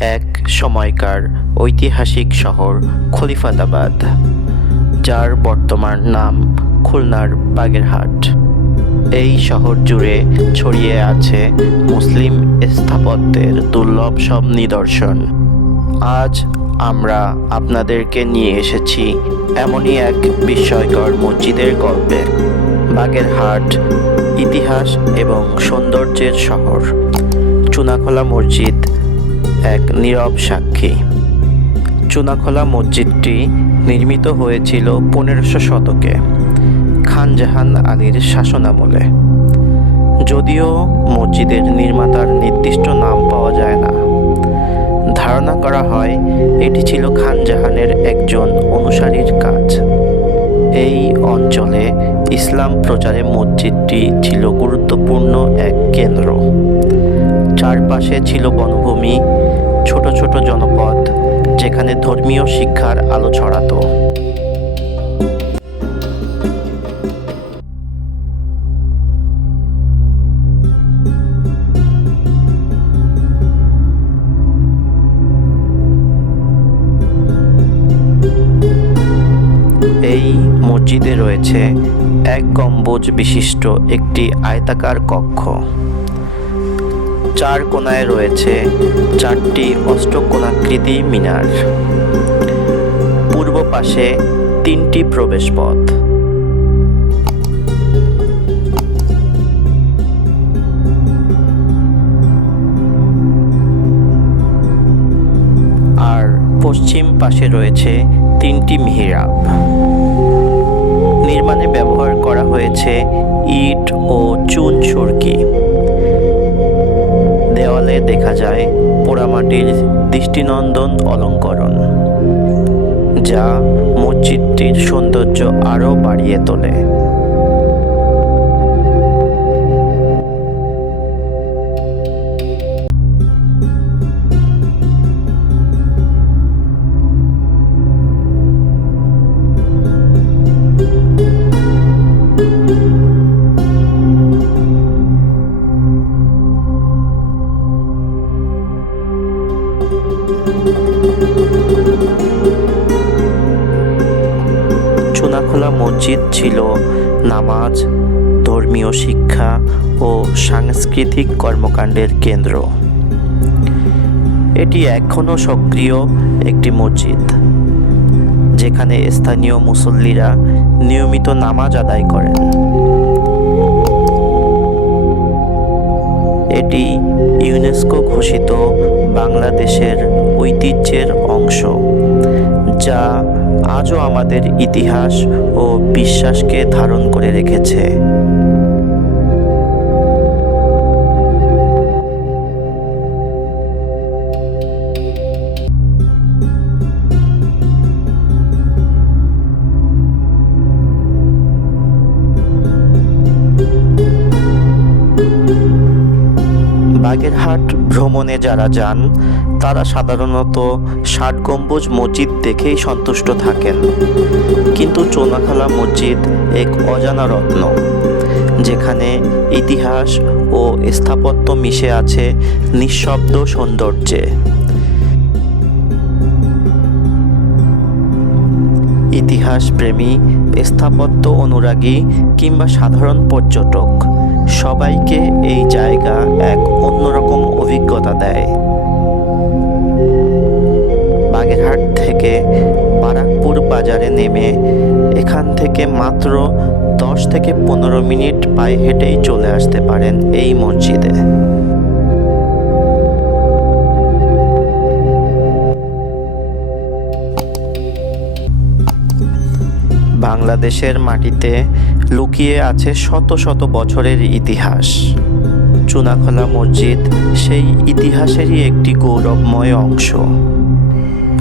এক সময়কার ঐতিহাসিক শহর খলিফাতাবাদ যার বর্তমান নাম খুলনার বাগেরহাট। এই শহর জুড়ে ছড়িয়ে আছে মুসলিম স্থাপত্যের দুর্লভ সব নিদর্শন। আজ আমরা আপনাদেরকে নিয়ে এসেছি এমনই এক বিস্ময়কর মসজিদের গল্পে। বাগেরহাট ইতিহাস এবং সৌন্দর্যের শহর। চুনাখোলা মসজিদ এক নীরব সাক্ষী। চুনাখোলা মসজিদটি নির্মিত হয়েছিল পনেরোশো শতকে খান জাহান আলীর শাসনামলে। যদিও মসজিদের নির্মাতার নির্দিষ্ট নাম পাওয়া যায় না। ধারণা করা হয় এটি ছিল খান জাহানের একজন অনুসারীর কাজ। এই অঞ্চলে ইসলাম প্রচারে মসজিদটি ছিল গুরুত্বপূর্ণ এক কেন্দ্র। চারপাশে ছিল বনভূমি, ছোট ছোট জনপদ, যেখানে ধর্মীয় শিক্ষার আলো ছড়াতো। এই মসজিদে রয়েছে এক গম্বুজ বিশিষ্ট একটি আয়তাকার কক্ষ। চার কোণায় রয়েছে চারটি অষ্টকোণাকৃতি মিনার। পূর্ব পাশে তিনটি প্রবেশপথ। আর পশ্চিম পাশে রয়েছে তিনটি মিহিরাব। নির্মাণে ব্যবহার করা হয়েছে ইট ও চুন সুরকি দেখা যায় পোড়ামাটির দৃষ্টিনন্দন অলঙ্করণ যা মসজিদটির সৌন্দর্য আরও বাড়িয়ে তোলে। চুনাখোলা মসজিদ ছিল। নামাজ, ধর্মীয় শিক্ষা ও সাংস্কৃতিক কর্মকাণ্ডের কেন্দ্র। এটি এখনও সক্রিয় একটি মসজিদ, যেখানে স্থানীয় মুসল্লিরা নিয়মিত নামাজ আদায় করেন। এটি ইউনেস্কো ঘোষিত বাংলাদেশের ঐতিহ্যের অংশ, যা আজও আমাদের ইতিহাস ও বিশ্বাসকে ধারণ করে রেখেছে। বাগেরহাট ভ্রমণে যারা যান, তারা সাধারণত ষাট গম্বুজ মসজিদ দেখেই সন্তুষ্ট থাকেন। কিন্তু চোনাখালা মসজিদ এক অজানা রত্ন, যেখানে ইতিহাস ও স্থাপত্য মিশে আছে নিঃশব্দ সৌন্দর্যে। ইতিহাস প্রেমী স্থাপত্য অনুরাগী কিংবা সাধারণ পর্যটক সবাইকে এই জায়গা এক অন্যরকম অভিজ্ঞতা দেয়। বাগেরহাট থেকে বারাকপুর বাজারে নেমে এখান থেকে মাত্র দশ থেকে পনেরো মিনিট পায়ে হেঁটেই চলে আসতে পারেন এই মসজিদে। বাংলাদেশের মাটিতে লুকিয়ে আছে শত শত বছরের ইতিহাস। চুনাখোলা মসজিদ সেই ইতিহাসেরই একটি গৌরবময় অংশ।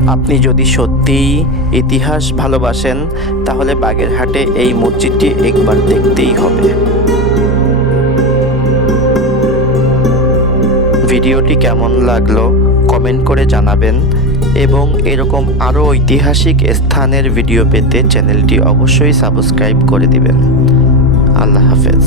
আপনি যদি সত্যিই ইতিহাস ভালোবাসেন, তাহলে বাগেরহাটে এই মসজিদটি একবার দেখতেই হবে। ভিডিওটি কেমন লাগল, কমেন্ট করে জানাবেন। এবং এরকম আরও ঐতিহাসিক স্থানের ভিডিও পেতে চ্যানেলটি অবশ্যই সাবস্ক্রাইব করে দিবেন। আল্লাহ হাফেজ।